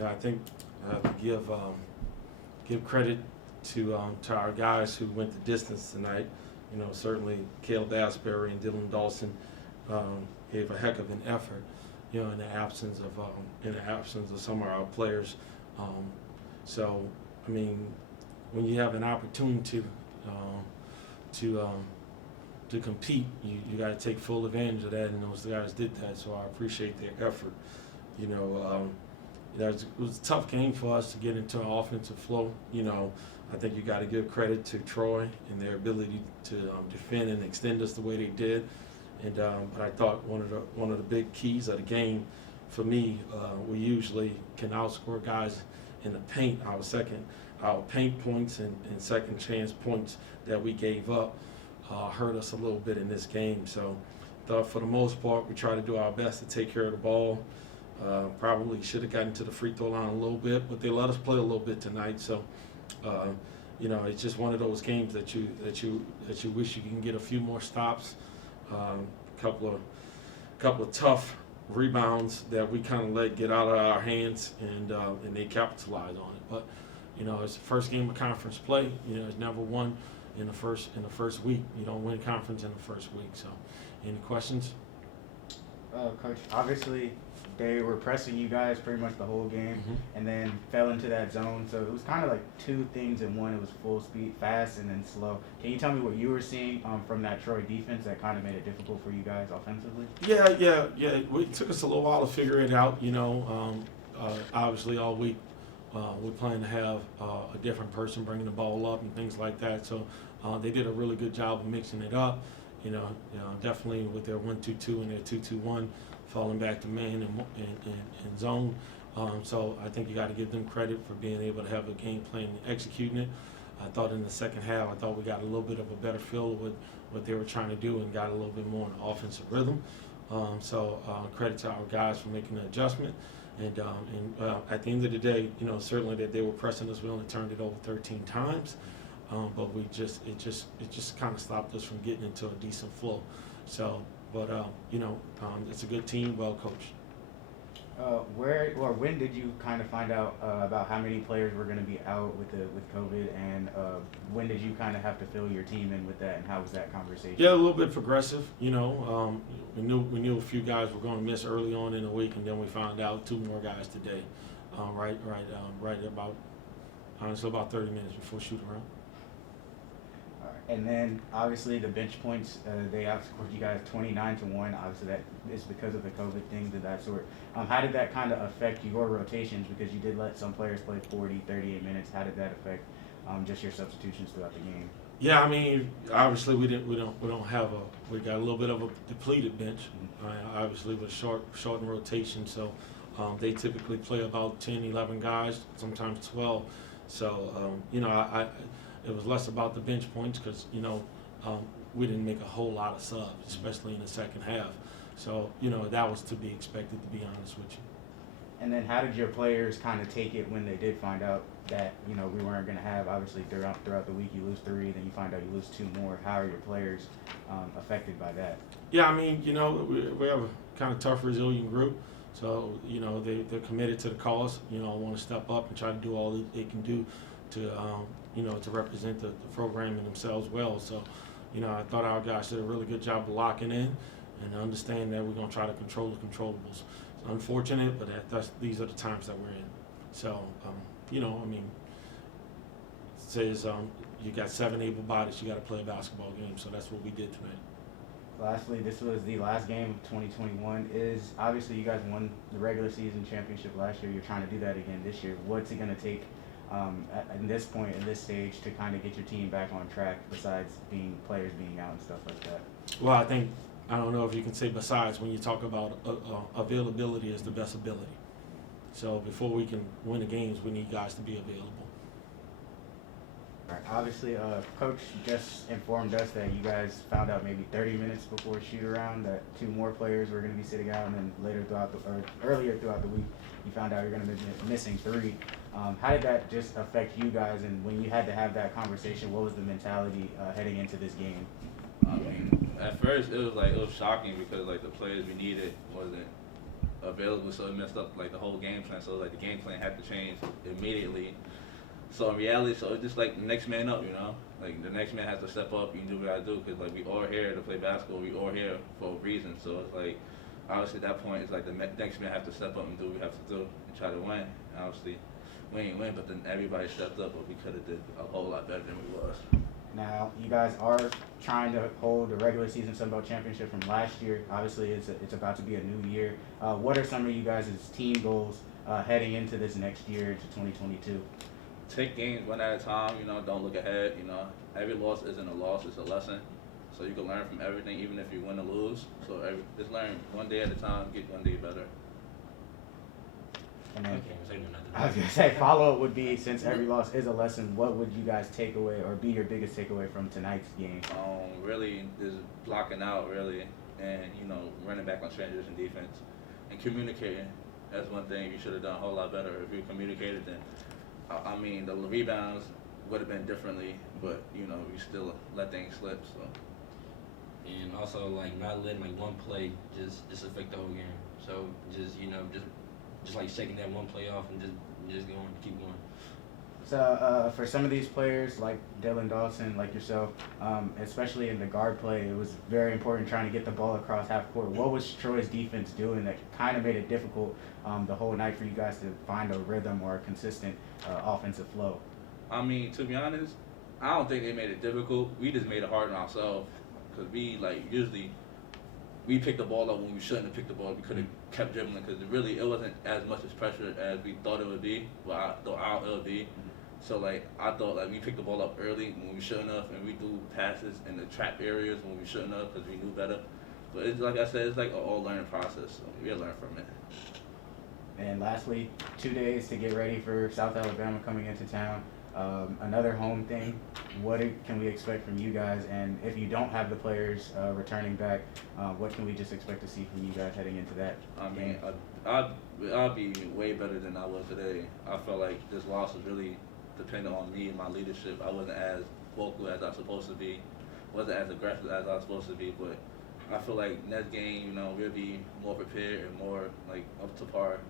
Yeah, I think I have to give credit to our guys who went the distance tonight. Certainly Caleb Asbury and Dylan Dawson gave a heck of an effort. In the absence of some of our players. So, I mean, when you have an opportunity to compete, you got to take full advantage of that, and those guys did that. So I appreciate their effort. It was a tough game for us to get into an offensive flow. I think you got to give credit to Troy and their ability to defend and extend us the way they did. But I thought one of the big keys of the game for me, we usually can outscore guys in the paint. Our paint points and second chance points that we gave up hurt us a little bit in this game. So for the most part, we try to do our best to take care of the ball. Probably should have gotten to the free throw line a little bit, but they let us play a little bit tonight. So, it's just one of those games that you wish you can get a few more stops. Couple of tough rebounds that we kind of let get out of our hands, and they capitalized on it. But it's the first game of conference play. It's never won in the first week. You don't win conference in the first week. So, any questions? Coach, obviously they were pressing you guys pretty much the whole game, Mm-hmm. and then fell into that zone. So it was kind of like two things in one. It was full speed, fast, and then slow. Can you tell me what you were seeing from that Troy defense that kind of made it difficult for you guys offensively? Yeah. It took us a little while to figure it out. Obviously all week we plan to have a different person bringing the ball up and things like that. So they did a really good job of mixing it up. Definitely with their 1-2-2 and their 2-2-1, falling back to man and zone. So I think you got to give them credit for being able to have a game plan and executing it. I thought in the second half, we got a little bit of a better feel of what they were trying to do and got a little bit more in the offensive rhythm. So credit to our guys for making the adjustment. And at the end of the day, certainly that they were pressing us. We only turned it over 13 times. But it just kind of stopped us from getting into a decent flow. So, but it's a good team, well coached. When did you kind of find out about how many players were going to be out with COVID, and when did you kind of have to fill your team in with that, and how was that conversation? Yeah, a little bit progressive. We knew a few guys were going to miss early on in the week, and then we found out 2 more guys today. Right about 30 minutes before shoot around. And then obviously the bench points, they outscored you guys 29-1. Obviously that is because of the COVID things of that sort. How did that kind of affect your rotations? Because you did let some players play 40, 38 minutes. How did that affect just your substitutions throughout the game? Yeah, I mean, obviously we got a little bit of a depleted bench. Obviously with short in rotation, so they typically play about 10, 11 guys, sometimes 12. So it was less about the bench points because, we didn't make a whole lot of subs, especially in the second half. So, that was to be expected, to be honest with you. And then how did your players kind of take it when they did find out that, we weren't going to have, obviously, throughout the week you lose 3, then you find out you lose 2 more. How are your players affected by that? Yeah, I mean, we have a kind of tough, resilient group. So, they're committed to the cause, want to step up and try to do all that they can do to represent the program and themselves well. So, I thought our guys did a really good job of locking in and understand that we're going to try to control the controllables. It's unfortunate, but these are the times that we're in. So, it says you got 7 able bodies, you got to play a basketball game. So that's what we did tonight. Lastly, this was the last game of 2021. Obviously you guys won the regular season championship last year. You're trying to do that again this year. What's it going to take at this point, in this stage, to kind of get your team back on track, besides players being out and stuff like that? Well, I don't know if you can say besides when you talk about availability is the best ability. So before we can win the games, we need guys to be available. All right. Obviously, Coach just informed us that you guys found out maybe 30 minutes before shoot around that 2 more players were going to be sitting out, and then earlier throughout the week, you found out you're going to be missing 3. How did that just affect you guys? And when you had to have that conversation, what was the mentality heading into this game? I mean, at first it was shocking because the players we needed available, so it messed up like the whole game plan. So like the game plan had to change immediately. So in reality, so it's just like the next man up, you know. Like the next man has to step up. You do what I do, because like we all here to play basketball. We all here for a reason. So it's like obviously at that point it's like the next man have to step up and do what we have to do and try to win. Obviously we ain't win, but then everybody stepped up, but we could have did a whole lot better than we was. Now, you guys are trying to hold the regular season Sun Belt Championship from last year. Obviously, it's about to be a new year. What are some of you guys' team goals heading into this next year, into 2022? Take games one at a time, you know, don't look ahead, you know. Every loss isn't a loss, it's a lesson. So you can learn from everything, even if you win or lose. So just learn one day at a time, get one day better. And then, I can't say nothing. I was going to say, follow-up would be, since every loss is a lesson, what would you guys take away or be your biggest takeaway from tonight's game? Really, just blocking out, really, and, you know, running back on transition defense. And communicating, that's one thing you should have done a whole lot better. If you communicated, then, I mean, the rebounds would have been differently, but, you know, you still let things slip, so. And also, like, not letting, like, one play just affect the whole game. So, just, you know, just like shaking that one play off and just going, keep going. So for some of these players, like Dylan Dawson, like yourself, especially in the guard play, it was very important trying to get the ball across half court. What was Troy's defense doing that kind of made it difficult the whole night for you guys to find a rhythm or a consistent offensive flow? I mean, to be honest, I don't think they made it difficult. We just made it hard on ourselves, because we, like, usually we picked the ball up when we shouldn't have picked the ball. We could have kept dribbling, because it wasn't as much as pressure as we thought it would be, but I thought it would be. So, like, I thought, like, we picked the ball up early when we shouldn't have, and we do passes in the trap areas when we shouldn't have, because we knew better. But it's like I said, it's like an all learning process, so we'll learn from it. And lastly, 2 days to get ready for South Alabama coming into town. Another home thing. What can we expect from you guys? And if you don't have the players returning back, what can we just expect to see from you guys heading into that game? I'll be way better than I was today. I felt like this loss was really dependent on me and my leadership. I wasn't as vocal as I was supposed to be. Wasn't as aggressive as I was supposed to be. But I feel like next game, you know, we'll be more prepared and more, like, up to par.